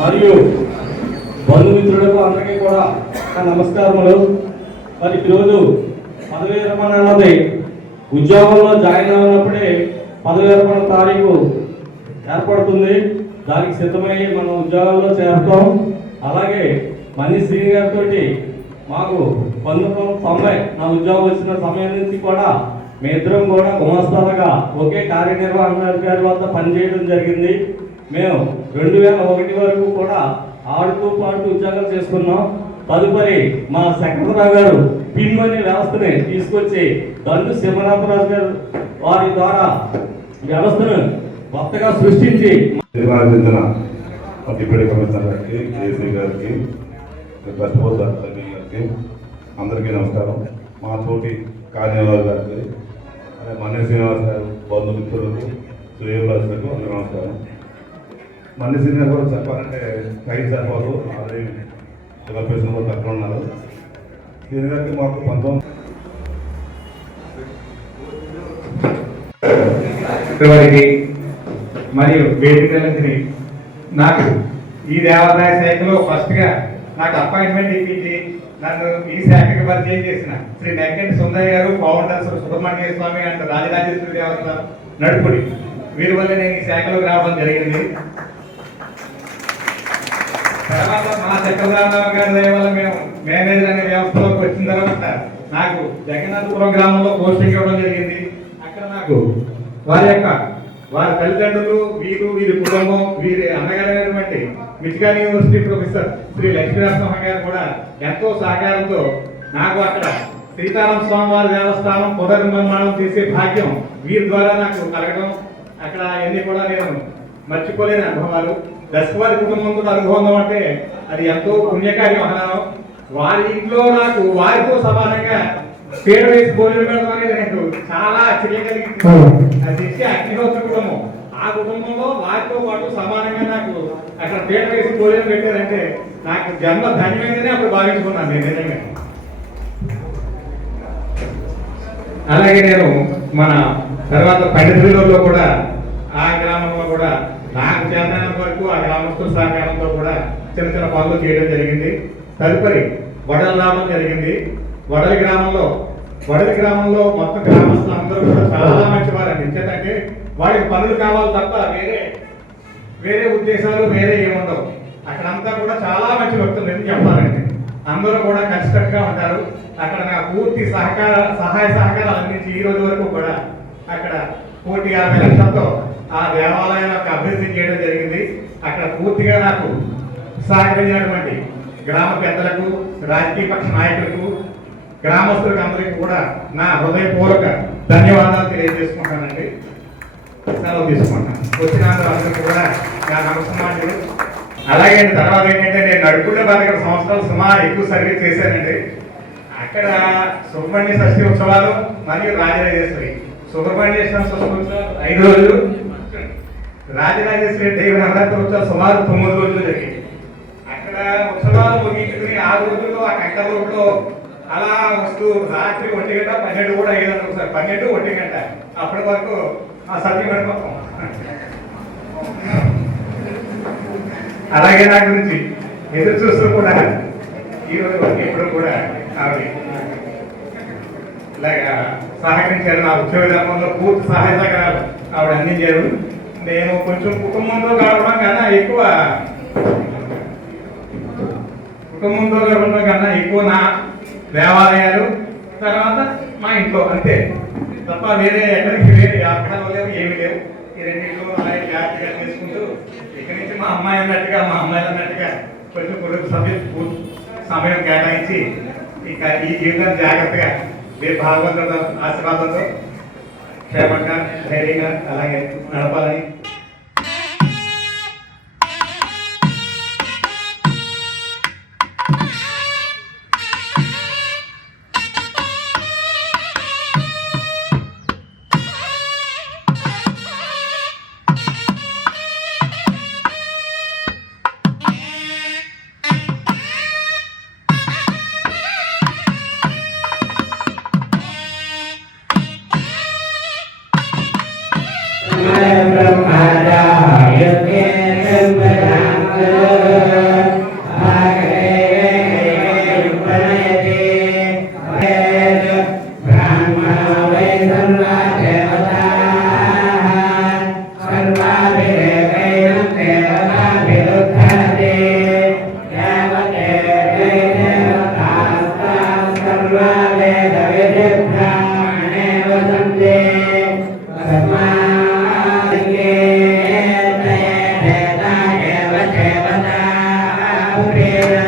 మరియు బంధుమిత్రులకు అందరికీ కూడా నా నమస్కారములు. మరి ఈరోజు పదవీ విరమణ అన్నది ఉద్యోగంలో జాయిన్ అయినప్పుడే పదవీ విరమణ తారీఖు ఏర్పడుతుంది. దానికి సిద్ధమై మనం ఉద్యోగాల్లో చేరుతాం. అలాగే మనీ శ్రీని గారితో మాకు పంతొమ్మిది వందల తొంభై నా ఉద్యోగం వచ్చిన సమయం నుంచి కూడా మీ ఇద్దరం కూడా గుమస్తాలుగా ఒకే కార్యనిర్వహణాధికారి వద్ద పనిచేయడం జరిగింది. మేము రెండు వేల ఒకటి వరకు కూడా ఆడుతూ పాడుతూ ఉద్యోగాలు చేసుకున్నాం. తదుపరి మా సెక్రటరావు గారు పిన్ అనే వ్యవస్థని తీసుకొచ్చి దండు సింహనాథరాజు గారు వారి ద్వారా వ్యవస్థను కొత్తగా సృష్టించి నిర్వహించిన డిప్యూటీ కమిషనర్ గారికి కేసీ గారికి ట్రస్ట్ బోర్డు గారికి అందరికీ నమస్కారం. మా తోటి కార్యనిర్వాహకు గారికి మన్య శ్రీనివాస్ గారు బంధుమిత్రులకు శ్రేయవాసులకు అందరూ నమస్కారం. మళ్ళీ శ్రీనివాస్ కూడా చెప్పాలంటే టైం సరిపోదు. ఆల్రెడీ షుగర్ పేసిన కూడా తక్కువ ఉన్నారు. దీని మాకు పంతొమ్మిది వారికి మరియు వేదికలకి నాకు ఈ దేవాదాయ శాఖలో ఫస్ట్గా నాకు అపాయింట్మెంట్ ఇప్పించి నన్ను ఈ శాఖకి పరిచయం చేసిన శ్రీ వెంకట సుందయ్య గారు ఫౌండర్స్ సుబ్రహ్మణ్య స్వామి అండ్ రాజరాజేశ్వరి దేవత నడుపుడి. వీరి వల్ల నేను ఈ శాఖలోకి రావడం జరిగింది. తర్వాత మా చక్రధారావు గారి దయ వల్ల మేము మేనేజర్ అనే వ్యవస్థలోకి వచ్చిన తర్వాత నాకు జగన్నాథపురం గ్రామంలో పోస్టింగ్ ఇవ్వడం జరిగింది. అక్కడ నాకు వారి యొక్క వారి తల్లిదండ్రులు వీరు వీరి కుటుంబం వీరి అన్నగారైనటువంటి Michigan university professor Shri Lakshminarasimha గారు కూడా ఎంతో సహకారంతో నాకు అక్కడ సీతారామ స్వామి వారి దేవస్థానం పునర్నిర్మాణం చేసే భాగ్యం వీరి ద్వారా నాకు కలగడం. అక్కడ అన్ని కూడా నేను మర్చిపోలేని అనుభవాలు. దశవారి కుటుంబంతో అనుభవం అంటే అది ఎంతో పుణ్యకార్యం అన్నాను. వారి ఇంట్లో నాకు వారితో సమానంగా పేరు వేసి భోజనం పెడతాం అనేది నాకు చాలా ఆశ్చర్యం కలిగింది. అది ఇచ్చే అగ్నిహోత్ర కుటుంబం. ఆ కుటుంబంలో వారితో పాటు సమానంగా నాకు అక్కడ పేరు వేసి భోజనం పెట్టారంటే నాకు జన్మ ధన్యమైందని అప్పుడు భావించుకున్నాను నేను నిజంగా. అలాగే నేను మన తర్వాత పండితులలో కూడా ఆ గ్రామంలో కూడా నాకు చేతనైన వరకు ఆ గ్రామస్తుల సహకారంతో కూడా చిన్న చిన్న పనులు చేయడం జరిగింది. తదుపరి వడల గ్రామం జరిగింది. వడలి గ్రామంలో వడలి గ్రామంలో మొత్తం గ్రామస్తులు అందరూ కూడా చాలా మంచివారండి ఎందుకంటే వాడికి పనులు కావాలి తప్ప వేరే వేరే ఉద్దేశాలు వేరే ఏముండవు అక్కడంతా కూడా చాలా మంచి వ్యక్తులు ఎందుకు చెప్పాలండి అందరూ కూడా కష్టంగా ఉంటారు. అక్కడ నా పూర్తి సహకార సహాయ సహకారాలు అందించి ఈ రోజు వరకు కూడా అక్కడ కోటి యాభై లక్షలతో ఆ దేవాలయం యొక్క అభివృద్ధి చేయడం జరిగింది. అక్కడ పూర్తిగా నాకు సహకరించినటువంటి గ్రామ పెద్దలకు రాజకీయ పక్ష నాయకులకు గ్రామస్తులకు అందరికీ కూడా నా హృదయపూర్వక ధన్యవాదాలు తెలియజేసుకుంటానండి. సెలవు తీసుకుంటాను. వచ్చిన అందరికీ కూడా నా నమస్కారాలు. అలాగే తర్వాత ఏంటంటే నేను నడుపుకుంటే పదకొండు సంవత్సరాలు సుమారు ఎక్కువ సర్వీస్ చేశానండి. అక్కడ సుబ్రహ్మణ్య షష్ఠి ఉత్సవాలు మరియు రాజరాజేశ్వరి. సుబ్రహ్మణ్యేశ్వర షష్ఠి ఉత్సవాలు ఐదు రోజులు. రాజరాజేశ్వరి దేవి నవరాత్రి సుమారు తొమ్మిది రోజులు జరిగింది. అక్కడ ఉత్సవాలు ముగించుకుని ఆ రోజుల్లో ఆ కంట అలా వస్తూ రాత్రి ఒంటి గంట పన్నెండు కూడా అయ్యేదాన్ని ఒకసారి. పన్నెండు ఒంటి గంట. అప్పటి వరకు ఆ సత్యం పడిపోతాం అలాగే నా గురించి ఎదురు చూస్తూ కూడా ఈ రోజు వరకు ఎప్పుడు కూడా ఆవిడ ఇలాగా సహకరించారు. నా ఉద్యోగ ధర్మంలో పూర్తి సహాయ సహకారాలు ఆవిడ అందించారు. నేను కొంచెం కుటుంబంతో గడపడం కన్నా ఎక్కువ. కుటుంబంతో గడపడం కన్నా ఎక్కువ నా దేవాలయాలు తర్వాత మా ఇంట్లో అంతే. తప్ప వేరే ఎక్కడికి వేరే వ్యాపారాలు లేవు ఏమి లేవు. ఈ రెండింటిలో అలాగే జాగ్రత్తగా చేసుకుంటూ ఇక్కడి నుంచి మా అమ్మాయి అన్నట్టుగా మా అమ్మాయిలు అన్నట్టుగా కొంచెం కుటుంబ సభ్యులు సమయం కేటాయించి ఇక ఈ జీవితాన్ని జాగ్రత్తగా మీరు భాగవంతుడు ఆశీర్వాదంతో క్షేమంగా ధైర్యంగా అలాగే నడపాలని Cabrera.